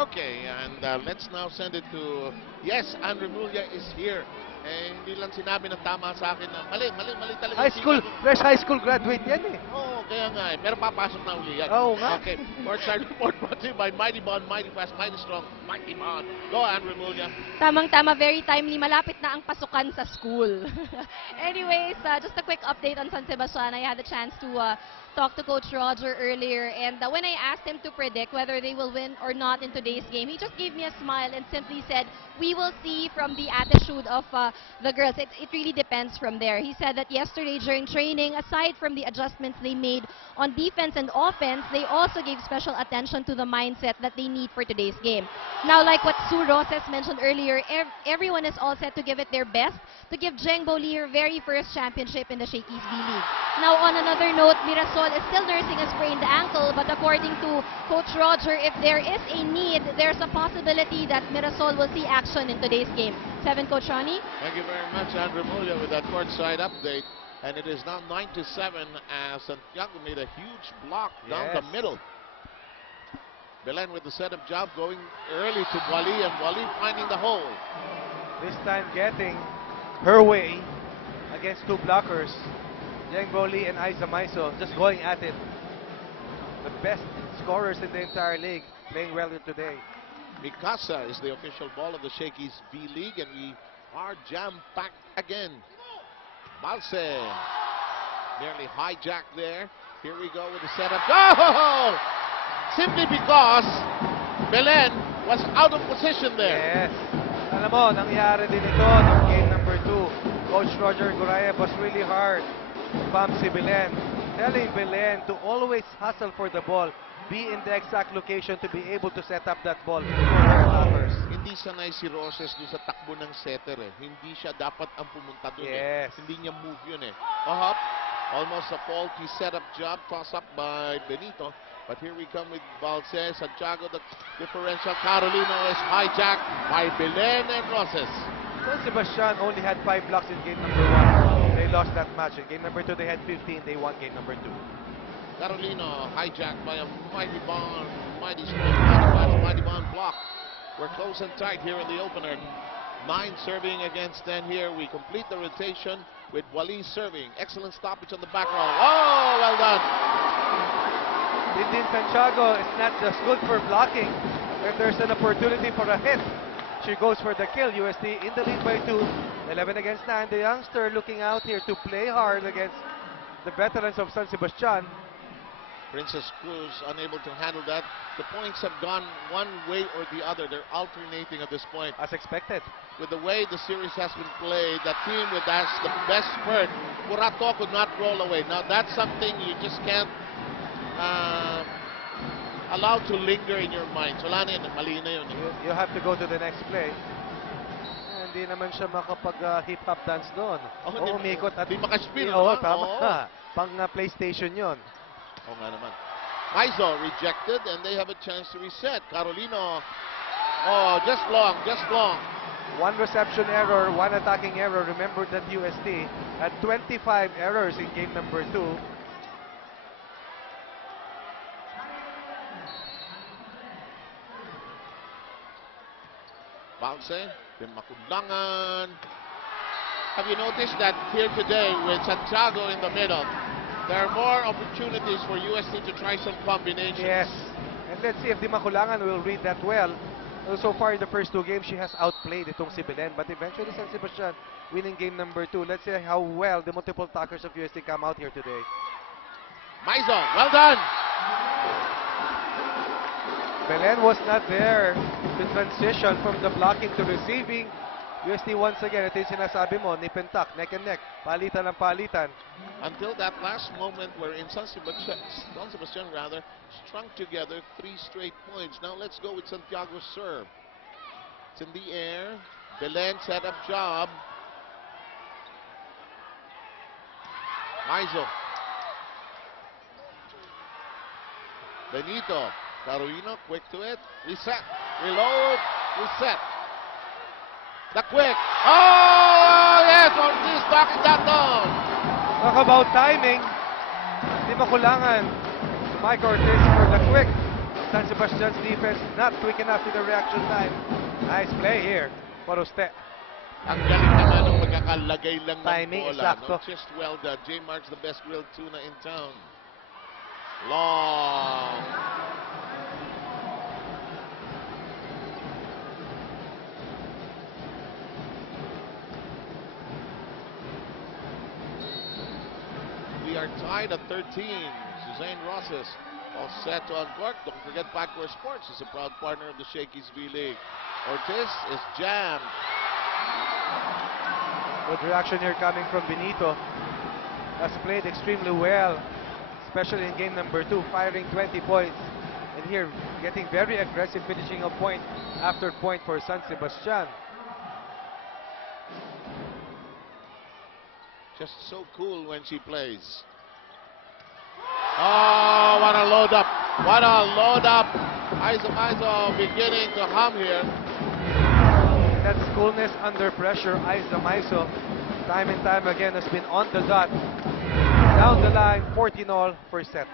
Okay, and let's now send it to, yes, Andre Mulia is here. Eh, hindi lang sinabi ng tama sa akin na mali talaga High yung school, sikat. fresh high school graduate yan eh. Oo, kaya nga eh. Pero papasok na uli yan. Oo nga. Okay, Courtside Report brought to you by Mighty Bond, Mighty Fast, Mighty Strong, Mighty Bond. Go, Andre Mulia. Tamang-tama, very timely. Malapit na ang pasukan sa school. Anyways, just a quick update on San Sebastian. I had the chance to talk to Coach Roger earlier, and when I asked him to predict whether they will win or not in today's game, he just gave me a smile and simply said, we will see from the attitude of the girls. It really depends from there. He said that yesterday during training, aside from the adjustments they made on defense and offense, they also gave special attention to the mindset that they need for today's game. Now, like what Sue Roses mentioned earlier, everyone is all set to give it their best to give Jeng Boli her very first championship in the Shakey's B-League. Now, on another note, Mirasol is still nursing a sprained ankle, but according to Coach Roger, if there is a need, there's a possibility that Mirasol will see action in today's game. 7, Coach Ronnie? Thank you very much, Andre Mulia, with that courtside update. And it is now 9-7 as Santiago made a huge block down the middle. Belen with the setup job going early to Wally, and Wally finding the hole. This time getting her way against two blockers. Jeng Boli and Aiza Maiso just going at it. The best scorers in the entire league playing well today. Mikasa is the official ball of the Shakey's B-League, and we are jam-packed again. Balse nearly hijacked there. Here we go with the setup. Oh! Simply because Belen was out of position there. Yes. Alam mo, nangyari din ito ng game number 2. Coach Roger Gorayev was really hard to bump si Belen. Telling Belen to always hustle for the ball. Be in the exact location to be able to set up that ball for her attackers. Hindi sanay si Roses doon sa takbo ng setter eh. Hindi siya dapat ang pumunta doon Yes. eh. Hindi niya move yun eh. Hop, almost a faulty setup job, toss up by Benito. But here we come with Balse, Santiago, the differential. Carolino is hijacked by Belen and Roses. San Sebastian only had 5 blocks in game number 1. They lost that match. In game number 2, they had 15. They won game number 2. Carolino hijacked by a Mighty Bond, Mighty Strong, Mighty Fast, Mighty Bond block. We're close and tight here in the opener. 9 serving against 10 here. We complete the rotation with Wally serving. Excellent stoppage on the back row. Oh, well done. Dindin Santiago is not just good for blocking. If there's an opportunity for a hit, she goes for the kill. UST in the lead by 2. 11 against 9. The youngster looking out here to play hard against the veterans of San Sebastian. Princess Cruz unable to handle that. The points have gone one way or the other. They're alternating at this point. As expected. With the way the series has been played, that team with that's the best spurt, Curato could not roll away. Now that's something you just can't allow to linger in your mind. Wala na yun, mali na yun. You have to go to the next play. Hindi naman siya makapag hip-hop dance doon. Umikot at hindi makaspin. Oo, tama. Pang PlayStation yon. Oo nga naman. Maizo rejected, and they have a chance to reset. Carolino, oh, just long. One reception error, one attacking error. Remember that UST had 25 errors in game number 2. Balse, Makundangan. Have you noticed that here today with Santiago in the middle, there are more opportunities for UST to try some combinations? Yes. And let's see if Di Makulangan will read that well. So far in the first 2 games, she has outplayed itong si Belen. But eventually, San Sebastian winning game number 2. Let's see how well the multiple attackers of UST come out here today. Maizo, well done! Belen was not there to transition from the blocking to receiving. UST once again, ito yung sinasabi mo, nip and tuck, neck and neck, palitan ng palitan. Until that last moment wherein San Sebastian strung together 3 straight points. Now let's go with Santiago's serve. It's in the air. Belen set up job. Maizo. Benito. Carolino, quick to it. Reset. Reload. Reset. The quick. Oh, yes. Ortiz backs that down. Talk about timing. Di Makulangan. Mike Ortiz for the quick. San Sebastian's defense not quick enough with the reaction time. Nice play here for Uste. Ang galing naman ng pagkakalagay lang ng Timing is bola. sakto. No? Just well done. J. Mark's the best grilled tuna in town. Long. We are tied at 13. Suzanne Rosas all set to uncork. Don't forget Backcourt Sports is a proud partner of the Shakey's V-League. Ortiz is jammed. Good reaction here coming from Benito. Has played extremely well, especially in game number 2, firing 20 points. And here, getting very aggressive, finishing a point after point for San Sebastian. Just so cool when she plays. Oh, what a load up. What a load up. Aiza beginning to hum here. That's coolness under pressure. Aiza Maiso, time and time again, has been on the dot. Down the line, 14-all for set.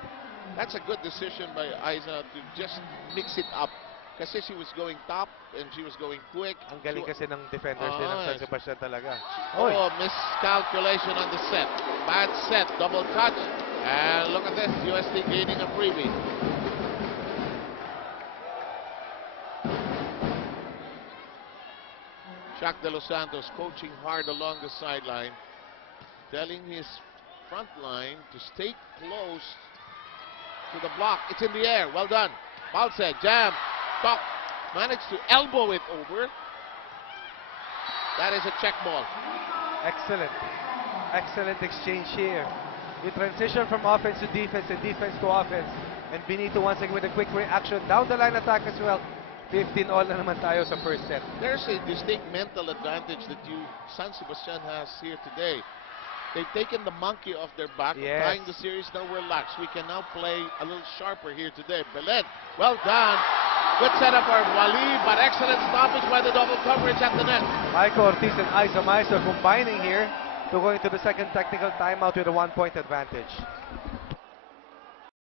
That's a good decision by Aiza to just mix it up. Kasi she was going top and she was going quick. Ang galing kasi ng defenders din ng San Sebastian talaga. Oh, miscalculation on the set. Bad set, double touch. And look at this, UST gaining a freebie. Shaq De Los Santos coaching hard along the sideline, telling his front line to stay close to the block. It's in the air, well done. Balse, jam, top, managed to elbow it over. That is a check ball. Excellent. Excellent exchange here. You transition from offense to defense and defense to offense. And Benito once again with a quick reaction. Down the line attack as well. 15-all na naman tayo sa first set. There's a distinct mental advantage that San Sebastian has here today. They've taken the monkey off their back, Yes. tying the series. Now we're lax. We can now play a little sharper here today. Belen, well done. Good setup for Wali, but excellent stoppage by the double coverage at the net. Maiko Ortiz and Aiza Maiso combining here to go into the second technical timeout with a 1-point advantage.